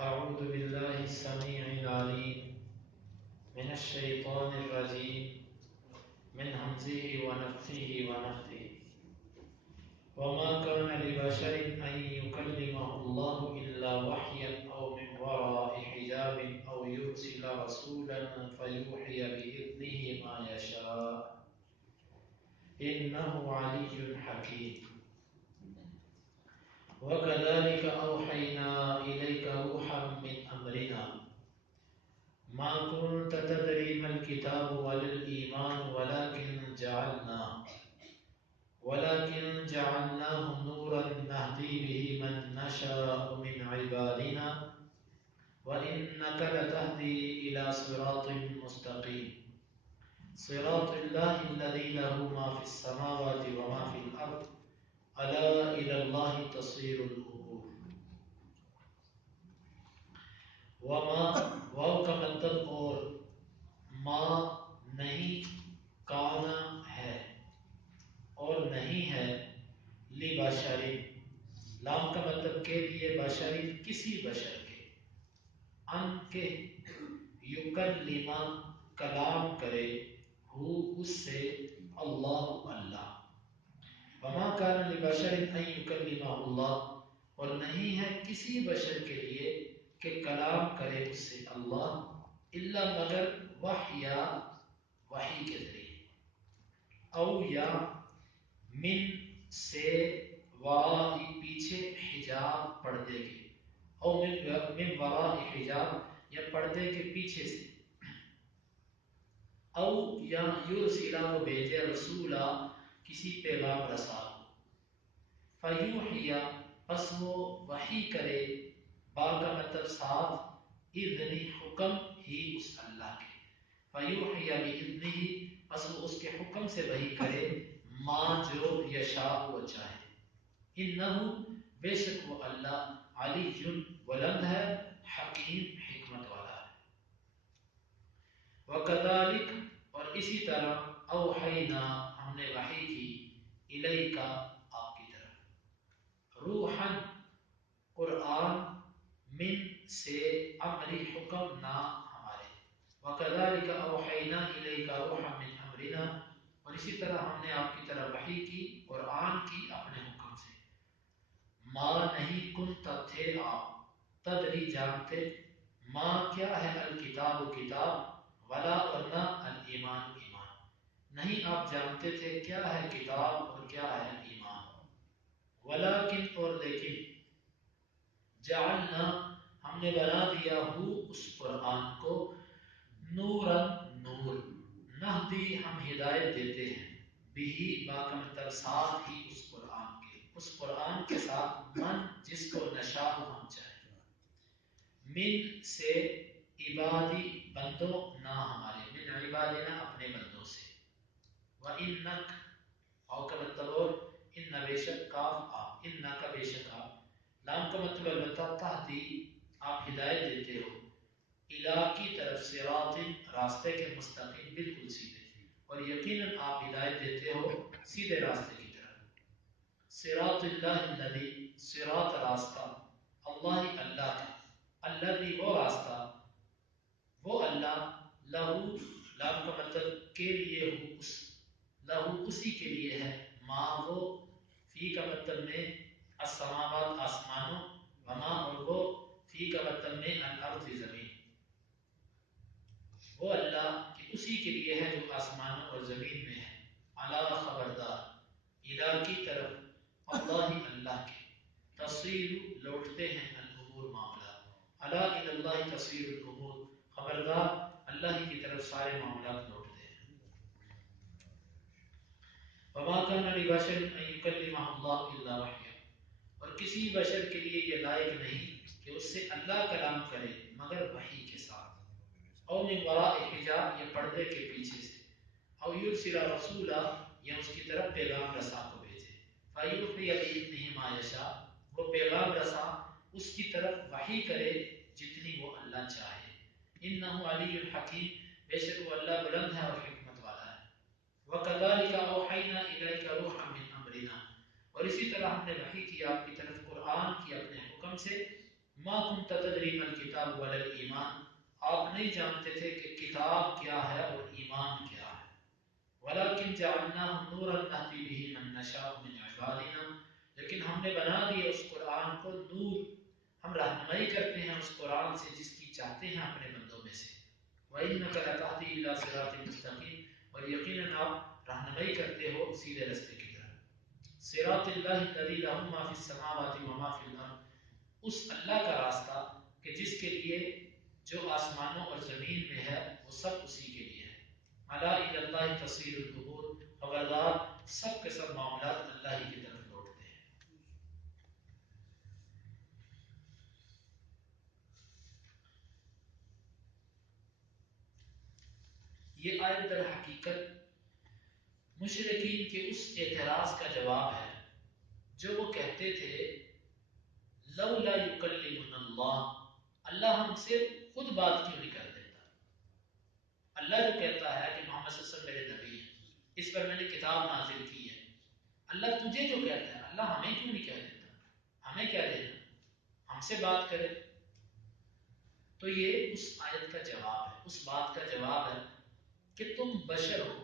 أعوذ بالله السميع العليم من الشيطان الرجيم من همزه ونفثه ونفثه وما كان لبشر أن يكلمه الله إلا وحيا أو من وراء حجاب أو يرسل رسولا فيوحي بإذنه ما يشاء إنه علي حكيم وكذلك أوحينا إليك روحا من أمرنا ما كنت تدري ما الكتاب ولا الإيمان ولكن جعلناه نورا نهدي به من نشاء من عبادنا وإنك لتهدي إلى صراط مستقيم صراط الله الذي له ما في السماوات وما في الأرض ألا إلى الله تصير الأمور. وما واو کا مطلب اور ما نہیں کانا ہے اور نہیں ہے لبشر لام کا مطلب کے لیے بشر کسی بشر کے ان کے یکلم کلام کرے ہو اس سے اللہ اللہ وما كان لبشر ان يكلمه اللہ اور نہیں ہے کسی بشر کے لیے کہ کلام کرے اس سے اللہ الا مگر وحی کے ذریعے او یا من سے وراء پیچھے حجاب پردے کے او من وراء حجاب یا پردے کے پیچھے سے او یا یرسلہ وہ بھیجے رسولہ کسی پیغام رسا فیوحی پس وہ وحی کرے با کا مطلب ساتھ اذن حکم ہی اس اللہ کے فیوحی باذنہ پس وہ اس کے حکم سے وحی کرے ما جو یشاء وہ چاہے انہ بے شک وہ اللہ علی بلند ہے حکیم حکمت والا ہے وکذالک اور اسی طرح اوحینا ہم نے وحی کی الیکا آپ کی طرف روحن قرآن من سے امری حکم نہ ہمارے وکذالک اوحینا الیکا روحا من امرنا اور اسی طرح ہم نے آپ کی طرف وحی کی قرآن کی اپنے حکم سے ما نہیں کنت تھے آپ تدری جانتے ما کیا ہے الکتاب و کتاب ولا ورنہ الایمان ایمان نہیں آپ جانتے تھے کیا ہے کتاب اور کیا ہے ایمان ولیکن اور لیکن جعلنا ہم نے بنا دیا ہو اس قرآن کو نورن نور نہدی ہم ہدایت دیتے ہیں بھی باقمتر ساتھ ہی اس قرآن کے ساتھ من جس کو نشاء ہم چاہیں من سے عبادی بندوں نہ ہمارے من عبادنا اپنے بندوں سے وَإِنَّكَ او کا مطلب ان بے شک کاف آپ انکا بے شک آپ لام کا مطلب البتہ تہدی آپ ہدایت دیتے ہو الہ کی طرف صراط راستے کے مستقیم بالکل سیدھے اور یقیناً آپ ہدایت دیتے ہو سیدھے راستے کی طرف صراط اللہ الذی صراط راستہ اللہ اللہ کا الذی وہ راستہ وہ اللہ لہو لام کا مطلب کے لیے ہو اس لہو اسی کے لیے ہے ما وہ فی کا مطلب میں السماوات آسمانوں وما اور وہ فی کا مطلب میں الارض زمین وہ اللہ کہ اسی کے لیے ہے جو آسمانوں اور زمین میں ہے علا خبردار الہ کی طرف اللہ اللہ کے تصیر لوٹتے ہیں الامور معاملات علا الی اللہ تصیر الامور خبردار اللہ کی طرف سارے معاملات لوٹتے ہیں وما كان لبشر ان يكلمه الله الا وحيا اور کسی بشر کے لیے یہ لائق نہیں کہ اس سے اللہ کلام کرے مگر وحی کے ساتھ او من وراء حجاب یا پردے کے پیچھے سے او یرسل رسولا یا اس کی طرف پیغام رسا کو بھیجے فیوحی باذنہ ما یشاء وہ پیغام رسا اس کی طرف وحی کرے جتنی وہ اللہ چاہے انہ علی الحکیم بے شک وہ اللہ بلند ہے اور حکمت والا ہے وَكَذَلِكَ أَوْحَيْنَا إِلَيْكَ رُوحًا مِّنْ أَمْرِنَا اور اسی طرح ہم نے وحی کی آپ کی طرف قرآن کی اپنے حکم سے ما كنت تدري ما الكتاب ولا الایمان، آپ نہیں جانتے تھے کہ کتاب کیا ہے اور ایمان کیا ہے. ولكن جعلناه نورا نهدي به من نشاء من عبادنا، لیکن ہم نے بنا دیا اس قرآن کو نور، ہم رہنمائی کرتے ہیں اس قرآن سے جس کی چاہتے ہیں اپنے بندوں میں سے. وَإِنَّكَ لَتَهْدِي إِلَى صِرَاطٍ مُسْتَقِيمٍ، اور یقیناً آپ رہنمائی کرتے ہو سیدھے راستے کی طرف. صراط اللہ الذی لہ ما فی السماوات وما فی الارض، اس اللہ کا راستہ کہ جس کے لیے جو آسمانوں اور زمین میں ہے وہ سب اسی کے لیے ہے. الا الی اللہ تصیر الامور، خبردار سب کے سب معاملات اللہ ہی کی طرف لوٹتے ہیں. یہ آیت در حقیقت مشرکین کے اس اعتراض کا جواب ہے جو وہ کہتے تھے لولا یکلمنا اللہ، اللہ ہم سے خود بات کیوں نہیں کر دیتا. اللہ جو کہتا ہے کہ محمد صلی اللہ علیہ وسلم میرے نبی ہیں، اس پر میں نے کتاب نازل کی ہے، اللہ تجھے جو کہتا ہے اللہ ہمیں کیوں نہیں کہہ دیتا، ہمیں کیا دینا، ہم سے بات کرے. تو یہ اس آیت کا جواب ہے، اس بات کا جواب ہے کہ تم بشر ہو.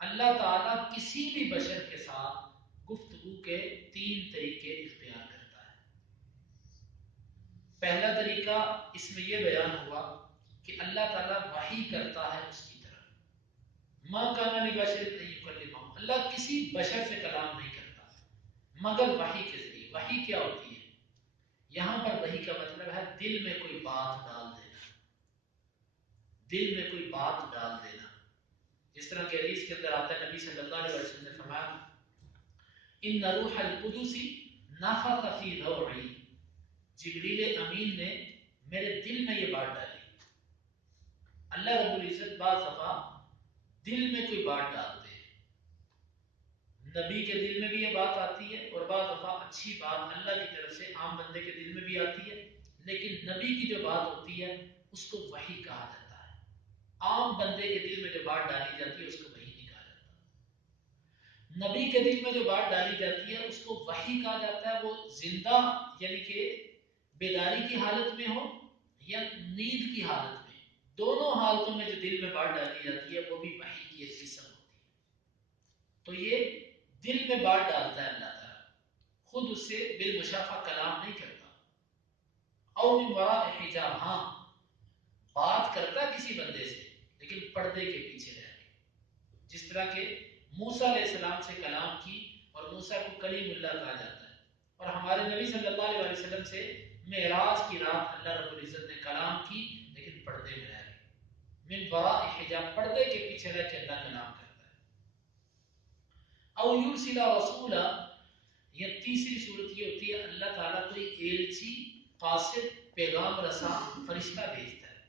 اللہ تعالیٰ کسی بھی بشر کے ساتھ گفتگو کے 3 طریقے اختیار کرتا ہے. پہلا طریقہ اس میں یہ بیان ہوا کہ اللہ تعالیٰ وحی کرتا ہے اس کی طرف. ما کان لبشر ان یکلمہ، اللہ کسی بشر سے کلام نہیں کرتا مگر وحی کے ذریعے. وحی کیا ہوتی ہے؟ یہاں پر وحی کا مطلب ہے دل میں کوئی بات ڈال دینا، دل میں کوئی بات ڈال دینا. جس طرح کہ حدیث کے اندر آتا ہے نبی صلی اللہ علیہ وسلم نے فرمایا ان روح القدس نفخ فی روعی، جبریل امین نے میرے دل میں یہ بات ڈالی. اللہ رب العزت بعض دفعہ دل میں کوئی بات ڈالتے ہیں، نبی کے دل میں بھی یہ بات آتی ہے اور بعض دفعہ اچھی بات اللہ کی طرف سے عام بندے کے دل میں بھی آتی ہے، لیکن نبی کی جو بات ہوتی ہے اس کو وحی کہا جاتا ہے. عام بندے کے دل میں جو بات ڈالی جاتی ہے اس کو وحی نہیں کہا جاتا. نبی کے دل میں جو بات ڈالی جاتی ہے اس کو وحی کہا جاتا ہے. وہ زندہ یعنی کہ بیداری کی حالت میں ہو یا نیند کی حالت میں، دونوں حالتوں میں جو دل میں بات ڈالی جاتی ہے وہ بھی وحی کی ایک قسم ہوتی ہے. تو یہ دل میں بات ڈالتا ہے اللہ تعالیٰ، خود اس سے بالمشافہ کلام نہیں کرتا. اور من وراء حجاب، ہاں بات کرتا کسی بندے سے لیکن پردے کے پیچھے رہ کے. جس طرح کہ موسیٰ علیہ السلام سے کلام کی اور موسیٰ کو کلیم اللہ کہا جاتا ہے، اور ہمارے نبی صلی اللہ علیہ وسلم سے معراج کی رات اللہ رب العزت نے کلام کی لیکن پردے میں رہ کے. من وراء حجاب، پردے کے پیچھے رہ کے اللہ کلام کرتا ہے. او یرسل رسولا، یہ تیسری صورت یہ ہوتی ہے اللہ تعالیٰ کوئی ایلچی، قاصد، پیغام رساں فرشتہ بھیجتا ہے.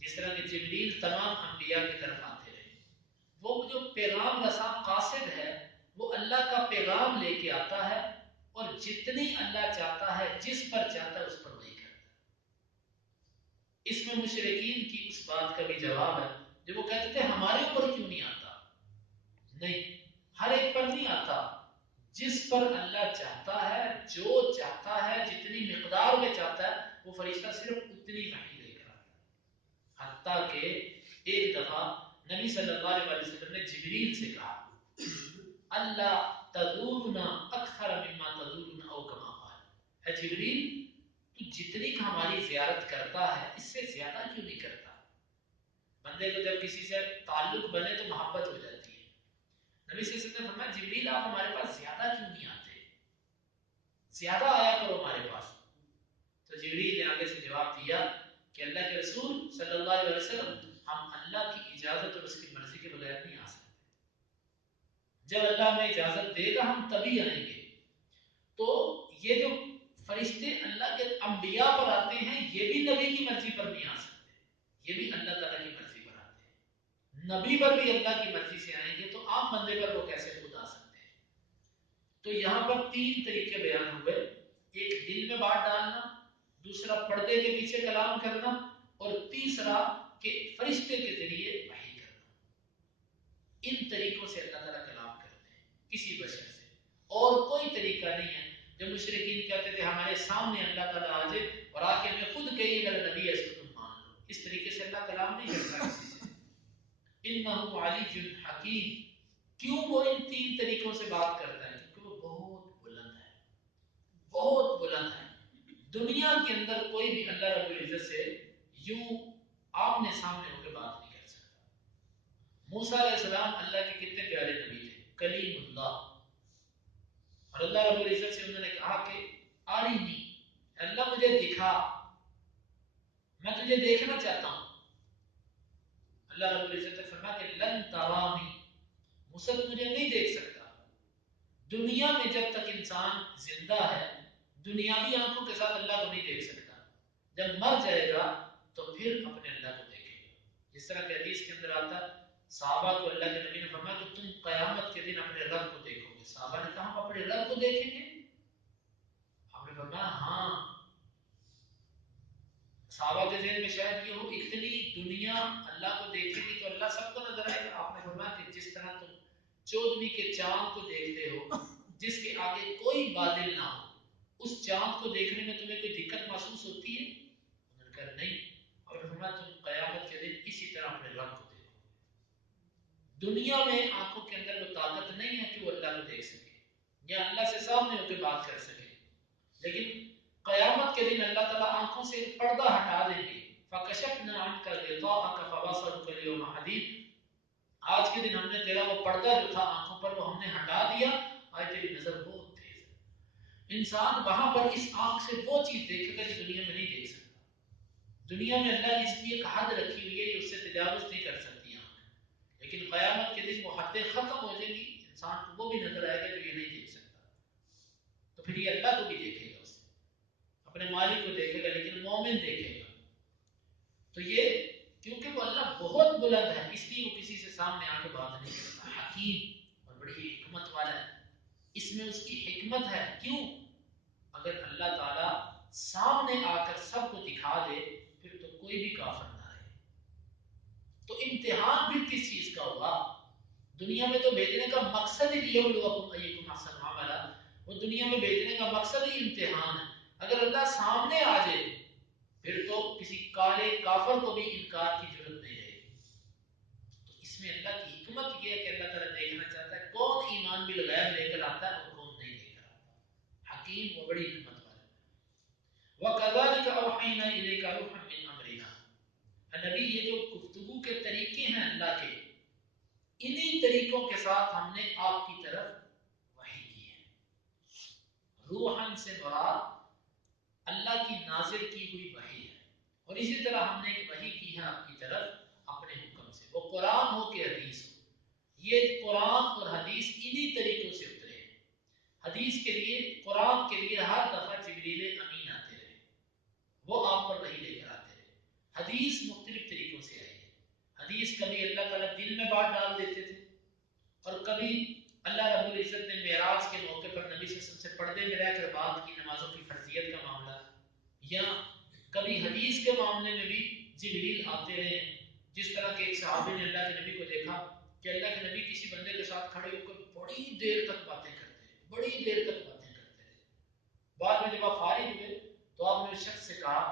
جس طرح کہ جبریل تمام انبیاء کی طرف آتے رہے، وہ جو پیغام رساں قاصد ہے وہ اللہ کا پیغام لے کے آتا ہے اور جتنی اللہ چاہتا ہے جس پر چاہتا ہے اس پر وہی کرتا ہے. اس میں مشرکین کی اس بات کا بھی جواب ہے جو وہ کہتے تھے ہمارے اوپر کیوں نہیں آتا. نہیں، ہر ایک پر نہیں آتا، جس پر اللہ چاہتا ہے، جو چاہتا ہے، جتنی مقدار میں چاہتا ہے وہ فرشتہ صرف اتنی وحی لے کر آتا ہے. حتیٰ کہ ایک دفعہ نبی صلی اللہ علیہ وسلم نے جبریل سے کہا اللہ تدورنا اکثر مما تدورنا او کما قال، اے جبریل تو جتنی ہماری زیارت کرتا ہے اس سے زیادہ کیوں نہیں کرتا. بندے کو جب کسی سے تعلق بنے تو محبت ہو جاتی ہے. نبی صلی اللہ علیہ وسلم نے فرمایا جبریل آپ ہمارے پاس زیادہ کیوں نہیں آتے، زیادہ آیا کرو ہمارے پاس. تو جبریل نے آگے سے جواب دیا کہ اللہ کے رسول صلی اللہ علیہ وسلم ہم اللہ کی اجازت اور اس کی مرضی کے بغیر نہیں آ سکتے. جب اللہ ہمیں اجازت دے گا ہم تبھی آئیں گے. تو یہ جو فرشتے اللہ کے انبیاء پر آتے ہیں یہ بھی نبی کی مرضی پر نہیں آ سکتے، یہ بھی اللہ تعالیٰ کی مرضی پر آتے ہیں. نبی پر بھی اللہ کی مرضی سے آئیں گے تو عام بندے پر وہ کیسے خود آ سکتے ہیں. تو یہاں پر 3 طریقے بیان ہوئے، ایک دل میں بات ڈالنا، دوسرا پردے کے پیچھے کلام کرنا، اور تیسرا کہ فرشتے کے ذریعے وحی کرنا. ان طریقوں سے اللہ تعالیٰ کلام کرتے ہیں کسی بشر سے، اور کوئی طریقہ نہیں ہے. جو مشرکین کہتے تھے ہمارے سامنے اللہ تعالیٰ آ جائے اور آ کے ہمیں خود کہیے اگر نبی ہے اس کو تم مان لو. اس طریقے سے اللہ کلام نہیں کرتا کسی سے. انہ علی حکیم. کیوں وہ ان تین طریقوں سے بات کرتا ہے؟ کیونکہ وہ بہت بلند ہے، بہت بلند ہے. دنیا کے اندر کوئی بھی اللہ رب العزت سے یوں آمنے سامنے ہو کے بات نہیں کر سکتا. موسیٰ علیہ السلام اللہ کے کتنے پیارے نبی تھے، کلیم اللہ. اور اللہ رب العزت سے انہوں نے کہا کہ آرینی، اللہ مجھے دکھا، میں تجھے دیکھنا چاہتا ہوں. اللہ رب العزت نے فرمایا کہ لن ترانی، موسیٰ مجھے نہیں دیکھ سکتا. دنیا میں جب تک انسان زندہ ہے دنیاوی آنکھوں کے ساتھ اللہ کو نہیں دیکھ سکتا. جب مر جائے گا تو پھر اپنے اللہ کو دیکھے گا. جس طرح کہ حدیث کے اندر آتا صحابہ کو اللہ کے نبی نے فرمایا کہ تم قیامت کے دن اپنے رب کو دیکھو گے. صحابہ نے کہا ہم اپنے رب کو دیکھیں گے؟ آپ نے فرمایا ہاں. صحابہ کے ذہن میں شاید یہ ہو اتنی دنیا اللہ کو دیکھے گی تو اللہ سب کو نظر آئے گا. آپ نے فرمایا کہ جس طرح تم 14ویں کے چاند کو دیکھتے ہو جس کے آگے کوئی بادل نہ ہو، اس چاند کو دیکھنے میں تمہیں کوئی دقت محسوس ہوتی ہے؟ انہوں نے کہا نہیں. اور فرمایا تم قیامت کے دن اسی طرح اپنے رب کو دیکھو. دنیا میں آنکھوں کے اندر وہ طاقت نہیں ہے کہ وہ اللہ کو دیکھ سکے یا اللہ سے سامنے ہو کے بات کر سکے. لیکن قیامت کے دن اللہ تعالیٰ آنکھوں سے پردہ ہٹا دیں گے. فَكَشَفْنَا عَنْكَ غِطَاءَكَ فَبَصَرُكَ الْيَوْمَ حَدِيدٌ. آج کے دن ہم نے تیرا وہ پردہ جو تھا آنکھوں پر وہ ہم نے ہٹا دیا، آج تیری نظر بہت تیز ہے. انسان وہاں پر اس آنکھ سے وہ چیز دیکھے گا جو دنیا میں نہیں دیکھ سکتا. دنیا میں اللہ نے اس کی ایک حد رکھی ہوئی ہے کہ اس سے تجاوز نہیں کر سکتی آنکھ. لیکن قیامت کے دن وہ حدیں ختم ہو جائیں گی، انسان کو وہ بھی نظر آئے گا جو یہ نہیں دیکھ سکتا. تو پھر یہ اللہ کو بھی دیکھے گا، اسے اپنے مالک کو دیکھے گا، لیکن مومن دیکھے گا. تو یہ کیونکہ وہ اللہ بہت بلند ہے اس لیے وہ کسی سے سامنے آ کے بات نہیں کرتا. حکیم اور بڑی حکمت والا ہے. اس میں اس کی حکمت ہے. کیوں؟ اگر اللہ تعالیٰ سامنے آ کر سب کو دکھا دے پھر تو کوئی بھی کافر نہ رہے. تو امتحان بھی کس چیز کا ہوگا؟ دنیا میں تو بھیجنے کا مقصد ہی لیبلوکم ایکم احسن عملا. وہ دنیا میں بھیجنے کا مقصد ہی امتحان ہے. اگر اللہ سامنے آ جائے پھر تو کسی کالے کافر کو بھی انکار کی ضرورت نہیں رہے گی. تو اس میں اللہ کی حکمت یہ ہے کہ اللہ تعالیٰ دیکھنا چاہتا ہے کون ایمان بھی غیب لے کر آتا ہے اور کون نہیں لے کر آتا. حکیم و بڑی حکمت والا. وَكَذَلِكَ أَوْحَيْنَا إِلَيْكَ رُوحًا مِّنْ أَمْرِنَا. نبی یہ جو گفتگو کے طریقے ہیں اللہ کے، انہی طریقوں کے ساتھ ہم نے آپ کی طرف وحی کی ہے. روحن سے مراد اللہ کی نازل کی ہوئی وحی ہے. اور اسی طرح ہم نے ایک وحی کی ہے آپ کی طرف اپنے حکم سے. وہ قرآن ہو کہ حدیث ہو. یہ قرآن اور حدیث انہی طریقوں سے اترے ہیں. حدیث کے لیے، قرآن کے لیے ہر دفعہ جبریل امین آتے رہے، وہ آپ پر وحی لے کر آتے رہے. حدیث مختلف طریقوں سے آئی ہے. حدیث کبھی اللہ تعالیٰ دل میں بات ڈال دیتے تھے اور کبھی اللہ رب العزت نے معراج کے موقع پر نبی صلی اللہ علیہ وسلم سے پردے میں رہ کر بات کی، نمازوں کی فرضیت کا معاملہ. یا کبھی حدیث کے معاملے میں بھی جبریل آتے رہے ہیں. جس طرح کہ ایک صحابی نے اللہ کے نبی کو دیکھا کہ اللہ کے نبی کسی بندے کے ساتھ کھڑے ہو کر بڑی دیر تک باتیں کرتے ہیں، بڑی دیر تک باتیں کرتے ہیں. بعد میں جب آپ فارغ ہوئے تو آپ نے اس شخص سے کہا،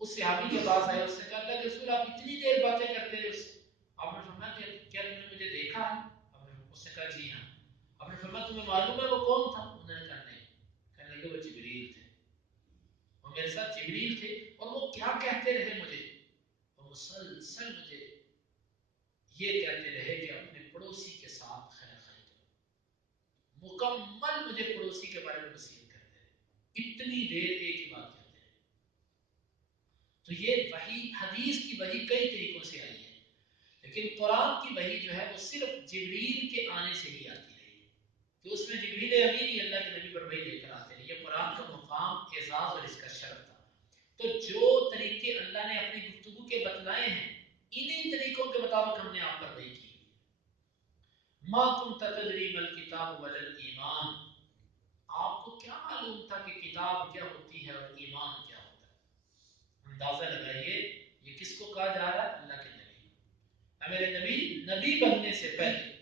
اس صحابی کے پاس آئے، اس نے کہا اللہ کے رسول آپ اتنی دیر باتیں کرتے رہے اس سے. آپ نے فرمایا کہ کیا تم نے مجھے دیکھا ہے؟ اس نے کہا جی ہاں. آپ نے فرمایا تمہیں معلوم ہے وہ کون تھا؟ انہوں نے کہا نہیں. کہنے لگے وہ جبریل تھے، وہ میرے ساتھ جبریل تھے. اور وہ کیا کہتے رہے مجھے؟ وہ مسلسل مجھے یہ کہتے رہے کہ اپنے پڑوسی کے ساتھ خیر خائی کرو. مکمل مجھے پڑوسی کے بارے میں نصیحت کرتے رہے، اتنی دیر ایک ہی بات کرتے رہے. تو یہ وحی، حدیث کی وحی کئی طریقوں سے آئی ہے، لیکن قرآن کی وحی جو ہے وہ صرف جبریل کے آنے سے ہی آتی رہی ہے. کہ اس میں جبریل امین ہی اللہ کے نبی پر وحی لے کر آتے رہے. یہ قرآن کا مقام، اعزاز اور اس کا شرف تھا. تو جو طریقے اللہ نے اپنی گفتگو کے بتلائے ہیں انہی طریقوں کے مطابق ہم نے آپ پر وحی کی. ما کنت تدری ما الکتاب ولا الایمان. آپ کو کیا معلوم تھا کہ کتاب کیا ہوتی ہے اور ایمان کیا ہوتا ہے؟ اندازہ لگائیے یہ کس کو کہا جا رہا ہے؟ اللہ کے نبی. میرے نبی، نبی بننے سے پہلے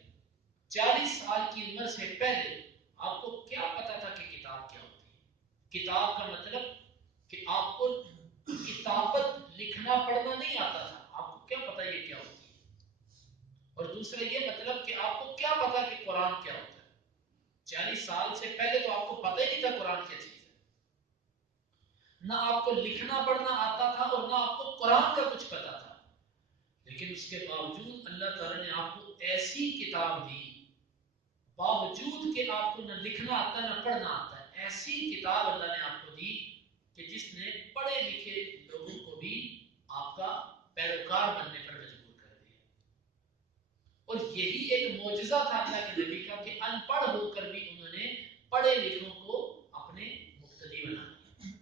40 سال کی عمر سے پہلے آپ کو کیا پتا تھا کہ کتاب کیا ہوتی ہے؟ کتاب کا مطلب کہ آپ کو کتابت لکھنا پڑھنا نہیں آتا تھا، آپ کو کیا پتا یہ کیا ہوتی ہے، اور دوسرا یہ مطلب کہ آپ کو کیا پتا کہ قرآن کیا ہوتا ہے۔ 40 سال سے پہلے تو آپ کو پتہ ہی نہیں تھا قرآن کیا چیز ہے، نہ آپ کو لکھنا پڑھنا آتا تھا اور نہ آپ کو قرآن کا کچھ پتا تھا، لیکن اس کے باوجود اللہ تعالیٰ نے آپ کو ایسی کتاب دی، باوجود کہ آپ کو نہ لکھنا آتا نہ پڑھنا آتا ہے، ایسی کتاب اللہ نے آپ کو دی کہ جس نے پڑھے لکھے لوگوں کو بھی آپ کا پیروکار بننے پر مجبور کر دیا، اور یہی ایک معجزہ تھا اللہ کے نبی کا کہ ان پڑھ ہو کر بھی انہوں نے پڑھے لکھوں کو اپنے مقتدی بنا دیا۔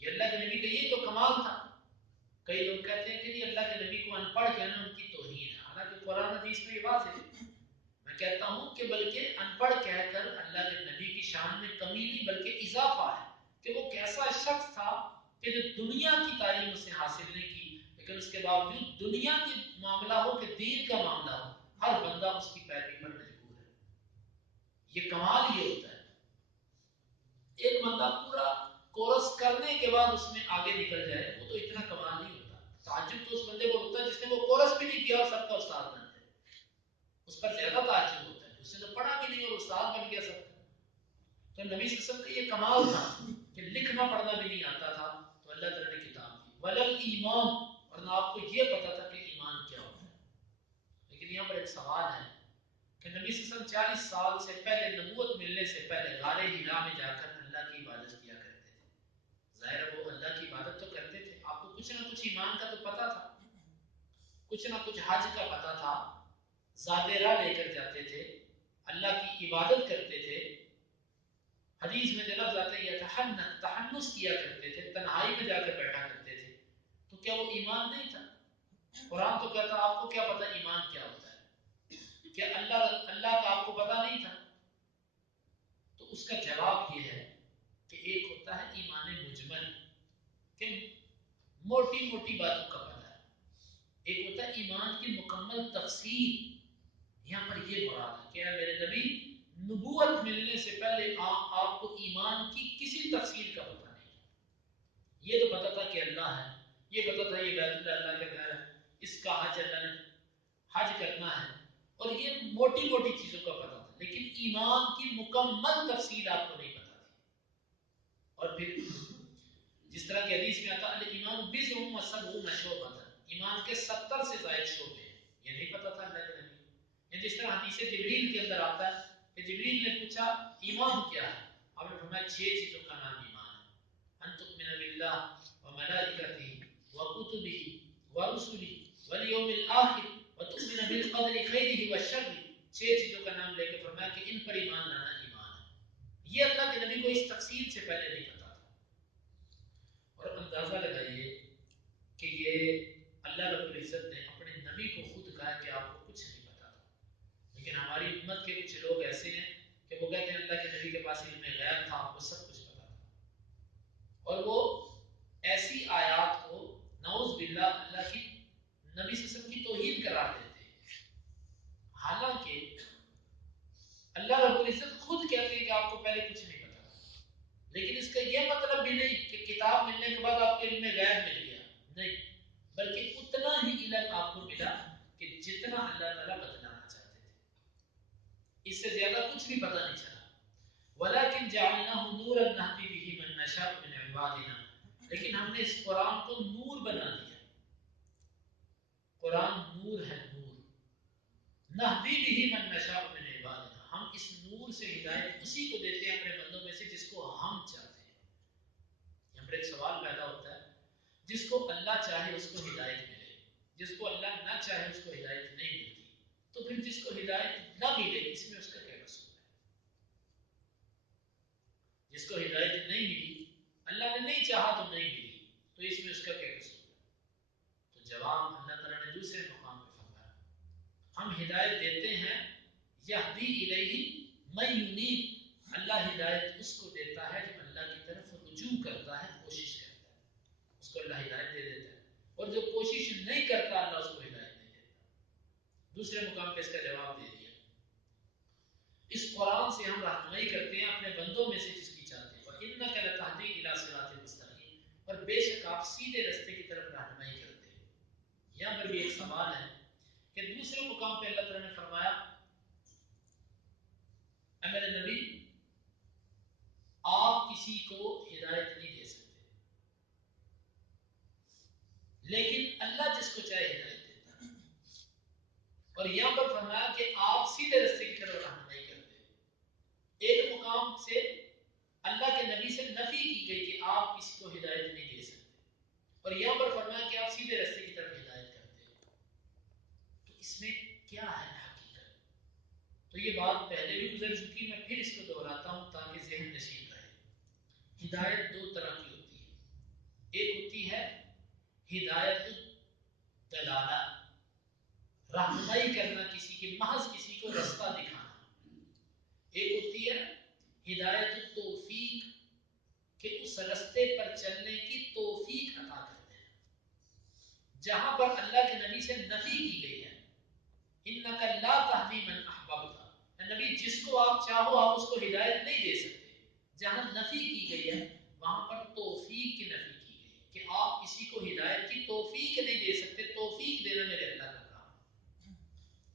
یہ اللہ کے نبی کا یہ تو کمال تھا۔ کئی لوگ کہتے ہیں کہ اللہ کے نبی کو ان پڑھ کہنا ان کی توہین ہے، حالانکہ قرآن حدیث میں یہ واضح ہے۔ میں کہتا ہوں کہ بلکہ ان پڑھ کہہ کر اللہ کے نبی کی شان میں کمی نہیں بلکہ اضافہ ہے کہ وہ کیسا شخص تھا کہ جو دنیا کی تعلیم اسے حاصل نہیں کی، لیکن اس کے باوجود دنیا کی معاملہ ہو کہ دین کا معاملہ ہو، ہر بندہ اس کی پیروی پر مجبور ہے۔ یہ کمال یہ ہوتا ہے، ایک بندہ پورا کورس کرنے کے بعد اس میں آگے نکل جائے، وہ تو اتنا کمال نہیں ہوتا۔ تعجب تو اس بندے کو ہوتا ہے جس نے وہ کورس بھی نہیں کیا اور سب کا استاد بن جائے، اس پر زیادہ تعجب ہوتا ہے۔ اس نے تو پڑھا بھی نہیں اور استاد بن گیا سب کا۔ تو نبی صلی اللہ علیہ وسلم کا یہ کمال تھا کہ لکھنا پڑھنا بھی نہیں آتا تھا، تو اللہ تعالیٰ نے کتاب دی۔ ولل ایمان، اور نہ آپ کو یہ پتا تھا کہ ایمان کیا ہوتا ہے۔ لیکن یہاں پر ایک سوال ہے کہ نبی صلی اللہ علیہ وسلم 40 سال سے پہلے، نبوت ملنے سے پہلے غار حرا میں جا کر اللہ کی عبادت کیا کرتے تھے۔ ظاہر ہے وہ اللہ کی عبادت تو کرتے تھے، آپ کو کچھ نہ کچھ ایمان کا تو پتا تھا، کچھ نہ کچھ حج کا پتا تھا، زاد راہ لے کر جاتے تھے، اللہ کی عبادت کرتے تھے۔ حدیث میں جو لفظ آتا ہے یتحنث، تحنث کیا کرتے تھے، تنہائی میں جا کر بیٹھا کرتے تھے، تو کیا وہ ایمان نہیں تھا؟ قرآن تو کہتا آپ کو کیا پتا ایمان کیا ہوتا ہے؟ کیا اللہ کا آپ کو پتا نہیں تھا؟ تو اس کا جواب یہ ہے کہ ایک ہوتا ہے ایمان مجمل کہ موٹی موٹی باتوں کا پتا ہے، ایک ہوتا ہے ایمان کی مکمل تفصیل۔ یہاں پر یہ مراد ہے کہ میرے نبی نبوت ملنے سے پہلے آپ کو ایمان کی کسی تفصیل کا پتہ نہیں تھا۔ یہ تو پتا تھا کہ اللہ ہے، یہ پتا تھا یہ بیت اللہ اللہ کا گھر ہے، اس کا حج اللہ نے حج کرنا ہے، اور یہ موٹی موٹی چیزوں کا پتا تھا، لیکن ایمان کی مکمل تفصیل آپ کو نہیں پتا تھی۔ اور پھر جس طرح کی حدیث میں آتا ہے ایمان بضع و سبعون شعبۃ، ایمان کے 70 سے زائد شعبے ہیں، یہ نہیں پتا تھا اللہ کے نبی۔ جس طرح حدیث جبریل کے اندر آتا ہے کہ جبریل نے پوچھا ایمان کیا ہے، آپ نے فرمایا 6 چیزوں کا نام ایمان ہے، ان تؤمن باللہ وملائکتہ وکتبہ ورسلہ والیوم الآخر وتؤمن بالقدر خیرہ وشرہ۔ 6 چیزوں کا نام لے کے فرمایا کہ ان پر ایمان لانا ایمان ہے۔ یہ اللہ کے نبی کو اس تفصیل سے پہلے نہیں پتا تھا۔ اور اندازہ لگائیے کہ یہ اللہ رب العزت نے اپنے نبی کو خود کہا کہ آپ کو کچھ نہیں پتا تھا، لیکن ہماری امت کے کچھ لوگ ایسے ہیں کہ وہ کہتے ہیں اللہ کے نبی کے پاس علم غیب تھا، آپ کو سب کچھ پتا تھا، اور وہ ایسی آیات کو نعوذ باللہ اللہ کی نبی صلی اللہ علیہ وسلم کی توہین قرار دیتے ہیں، حالانکہ اللہ رب العزت خود کہتے ہیں کہ آپ کو پہلے کچھ نہیں پتا تھا، لیکن اس کا یہ مطلب بھی نہیں کہ کتاب ملنے کے بعد آپ کو علم غیب مل گیا، نہیں، بلکہ اتنا ہی علم آپ کو ملا کہ جتنا اللہ تعالیٰ بتلانا چاہتے تھے، اس سے زیادہ کچھ بھی پتہ نہیں چلا۔ وَلَكِنْ جَعَلْنَاهُ نُورًا نَهْدِي بِهِ مَن نَّشَاءُ مِنْ عِبَادِنَا، لیکن ہم نے اس قرآن کو نور بنا دیا۔ قرآن نور ہے، نور۔ نَهْدِي بِهِ مَن نَّشَاءُ مِنْ عِبَادِنَا، ہم اس نور سے ہدایت اسی کو دیتے ہیں اپنے بندوں میں سے جس کو ہم چاہتے ہیں۔ یہاں پر ایک سوال پیدا ہوتا ہے، جس کو اللہ چاہے اس کو ہدایت ملے، جس کو اللہ نہ چاہے اس کو ہدایت نہیں ملتی، تو پھر جس کو ہدایت نہ ملے اس میں اس کا کیا قصور ہے؟ جس کو ہدایت نہیں ملی، اللہ نے نہیں چاہا تو نہیں ملی، تو اس میں اس کا کیا قصور ہے؟ تو جواب اللہ تعالیٰ نے دوسرے مقام پہ فرمایا، ہم ہدایت دیتے ہیں یہدی الیہ من ینیب، اللہ ہدایت اس کو دیتا ہے جو اللہ کی طرف رجوع کرتا ہے، کوشش کرتا ہے، اس کو اللہ ہدایت دے دیتا ہے، اور جو کوشش نہیں کرتا اللہ اس کو ہدایت نہیں دیتا۔ دوسرے مقام پہ اس کا جواب دے دیا، اس قرآن سے ہم رہنمائی کرتے ہیں اپنے بندوں میں سے جس کی چاہتے ہیں، وَإِنَّكَ لَتَهْدِي سوال ہے کہ دوسرے مقام پہ اللہ تعالیٰ نے فرمایا اے میرے نبی آپ کسی کو ہدایت نہیں دے سکتے، لیکن اللہ جس کو چاہے ہدایت دیتا ہے. اور یہاں پر فرمایا کہ آپ سیدھے راستے کی طرف رہنمائی کرتے. ایک مقام سے اللہ کے نبی سے نفی کی گئی کہ آپ کسی کو ہدایت نہیں دے سکتے، اور یہاں پر فرمایا کہ آپ سیدھے راستے کی طرف ہدایت کرتے ہیں. تو اس میں کیا ہے حقیقت؟ تو یہ بات پہلے بھی گزر چکی، میں پھر اس کو دہراتا ہوں تاکہ ذہن نشین رہے. ہدایت دو طرح کی ہوتی ہے. ایک ہوتی ہے ہدایت دلالہ، رہنمائی کرنا کسی کی، محض کسی کو رستہ دکھانا. ایک ہوتی ہے ہدایت التوفیق، کہ اس رستے پر چلنے کی توفیق عطا کرتے ہیں. جہاں پر اللہ کے نبی سے نفی کی گئی ہے انک لا تہدی من احببت، نبی جس کو آپ چاہو آپ اس کو ہدایت نہیں دے سکتے. جہاں نفی کی گئی ہے وہاں پر توفیق کی نفی کی گئی ہے کہ آپ کسی کو ہدایت کی توفیق نہیں دے سکتے، توفیق دینا میرے اللہ کا کام.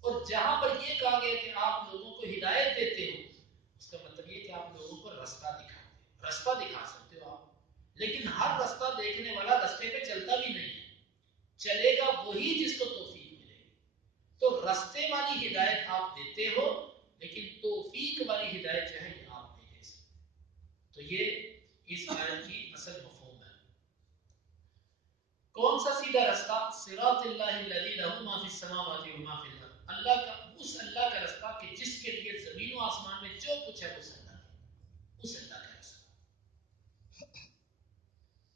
اور جہاں پر یہ کہا گیا کہ آپ لوگوں کو ہدایت دیتے ہو، اس کا مطلب یہ کہ آپ لوگوں کو رستہ دکھاتے ہو. رستہ دکھا سکتے ہو آپ، لیکن ہر رستہ دیکھنے والا رستے پہ چلتا بھی نہیں ہے. چلے گا وہی جس کو توفیق ملے گی. تو رستے والی ہدایت آپ دیتے ہو، لیکن توفیق والی ہدایت جو ہے یہ آپ نہیں دے سکتے. تو یہ اس آیت کی اصل مفہوم ہے. کون سا سیدھا رستہ؟ صراط اللہ الذی لہ ما فی السماوات و ما فی الارض، اللہ کا، اس اللہ کا رستہ کہ جس کے لیے زمین و آسمان میں جو کچھ ہے اس اللہ کا، اس اللہ کا رستہ.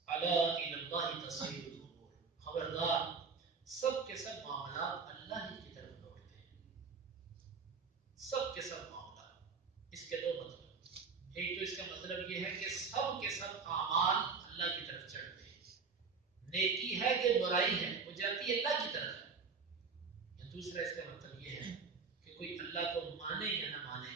الا الی اللہ تصیر الامور، خبردار سب کے سب معاملات اللہ ہی کی طرف لوٹتے ہیں. سب کے سب معاملات. اس کے دو مطلب. ایک تو اس کا مطلب یہ ہے کہ سب کے سب اعمال اللہ کی طرف چڑھتے ہیں. نیکی ہے کہ برائی ہے وہ جاتی اللہ کی طرف ہے. دوسرا اس کا مطلب یہ ہے کہ کوئی اللہ کو مانے یا نہ مانے،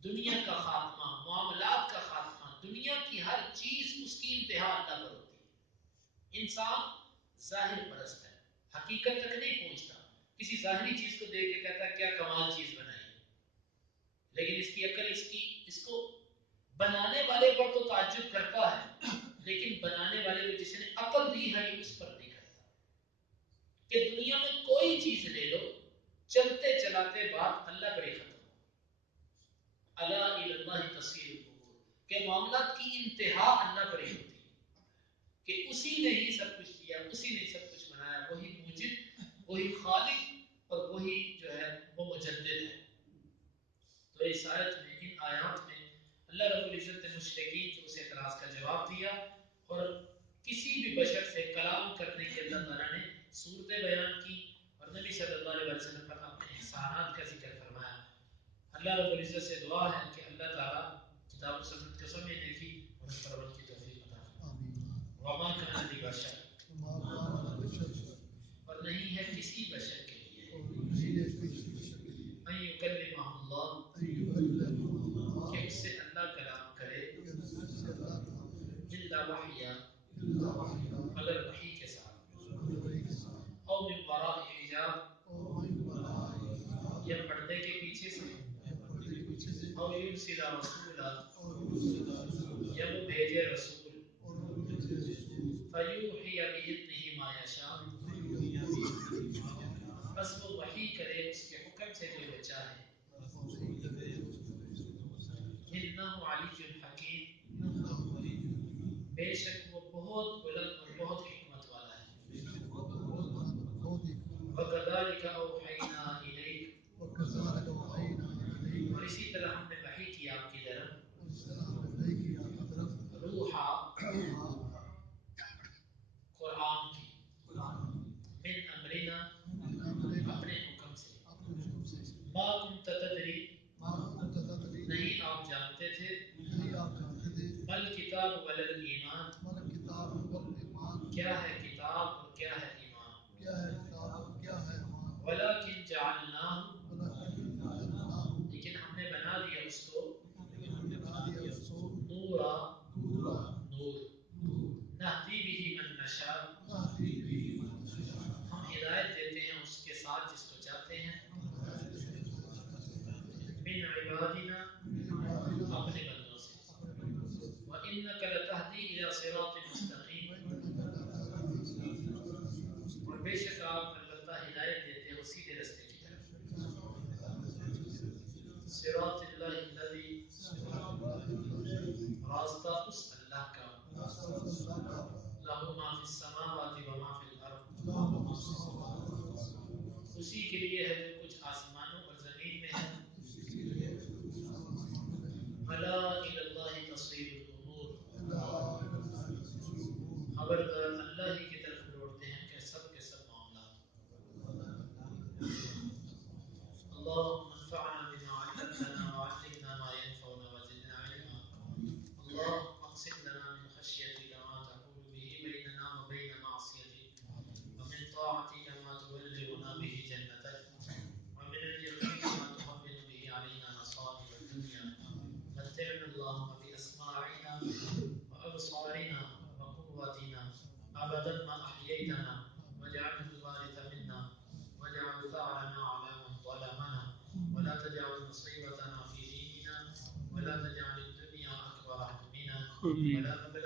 دنیا کا خاتمہ، معاملات کا خاتمہ، دنیا کی ہر چیز اس کی انتہا اللہ پر ہوتی ہے. انسان ظاہر پرست ہے، حقیقت تک نہیں پہنچتا. کسی ظاہری چیز کو دیکھ کے کہتا ہے کیا کمال چیز بنائی، لیکن اس کی عقل اس کو بنانے والے پر تو تعجب کرتا ہے، لیکن بنانے والے کو جس نے عقل دی ہے یہ اس پر نہیں کرتا. کہ دنیا میں کوئی چیز لے لو، چلتے چلاتے بات اللہ پر ہی ختم ہو. الا الی اللہ تصیر الامور، کہ معاملات کی انتہا اللہ پر ہی ہوتی ہے. کہ اسی نے ہی سب کچھ کیا، اسی نے سب کچھ بنایا، وہی موجد، وہی خالق، اور وہی جو ہے وہ مجدد ہے. تو اس آیت میں، ان آیات میں اللہ رب العزت نے مشرکین کے اس اعتراض کا جواب دیا، اور کسی بھی بشر سے کلام کرنے کے اللہ تعالیٰ نے صورتیں بیان کی، اور نبی صلی اللہ علیہ وسلم پر اپنے احسانات کا ذکر فرمایا. اللہ رب العزت سے دعا ہے کہ اللہ تعالیٰ کتاب و سنت کو سمجھنے کی اور اس پر عمل کی توفیق عطا فرمائے. وما کان لبشر، اور نہیں ہے کسی بشر کے لیے، ان یکلمہ اللہ، کہ اس سے اللہ کلام کرے، الا وحیا، مگر وحی کے ساتھ، او من وراء حجاب، یا پردے کے پیچھے سے، او یرسل رسولا، یا وہ بھیجے رسول، فیوحی بإذنہ ما یشاء، بس وہ وحی کرے اس کے حکم سے جو وہ چاہے. انہ علی حکیم، بے شک وہ بہت بلند اور بہت حکمت والا ہے. وَكَذَلِكَ أَوْحَيْنَا إِلَيْكَ، اور اسی طرح ہم نے وحی کی آپ کی طرف، روحا، قرآن کی، من امرنا، اپنے حکم سے، ما كنت تدری، نہیں آپ جانتے تھے، بل کتاب ولل ایمان، کیا ہے کتاب اور کیا ہے ایمان، ولکن جعلناہ، لیکن ہم نے بنا دیا اس کو، نورا، نور، نہدی بہ من نشاء، ہم ہدایت دیتے ہیں اس کے وَإِنَّكَ لَتَهْدِي إِلَى صِرَاطٍ مُسْتَقِيمٍ، اور بے شک آپ البتہ ہدایت دیتے ہو سیدھے رستے کی طرف. صراط اللہ الذی، راستہ اس اللہ کا، لہ ما فی السماوات و ما فی الارض، اسی کے لیے ہے جو کچھ آسمانوں اور زمین میں ہے. الا الی اللہ تصیر الامور، خبردار اللہ ہی کی طرف لوٹتے ہیں کہ سب کے سب معاملات. اللهم انفعنا بما علمتنا وعلمنا ما ينفعنا وزدنا علما. اللهم اقسم لنا من خشيتك ما تحول به بيننا وبين معصيتك، ومن طاعتك ما تبلغنا به جنتك، ومن اليقين ما تهون به علينا مصائب الدنيا. متعنا اللهم بأسماعنا وأبصارنا وقوتنا أبدا ما أحييتنا، واجعله الوارث منا، واجعل ثأرنا على من ظلمنا، ولا تجعل مصيبتنا في ديننا، ولا تجعل الدنيا أكبر همنا ولا مبلغ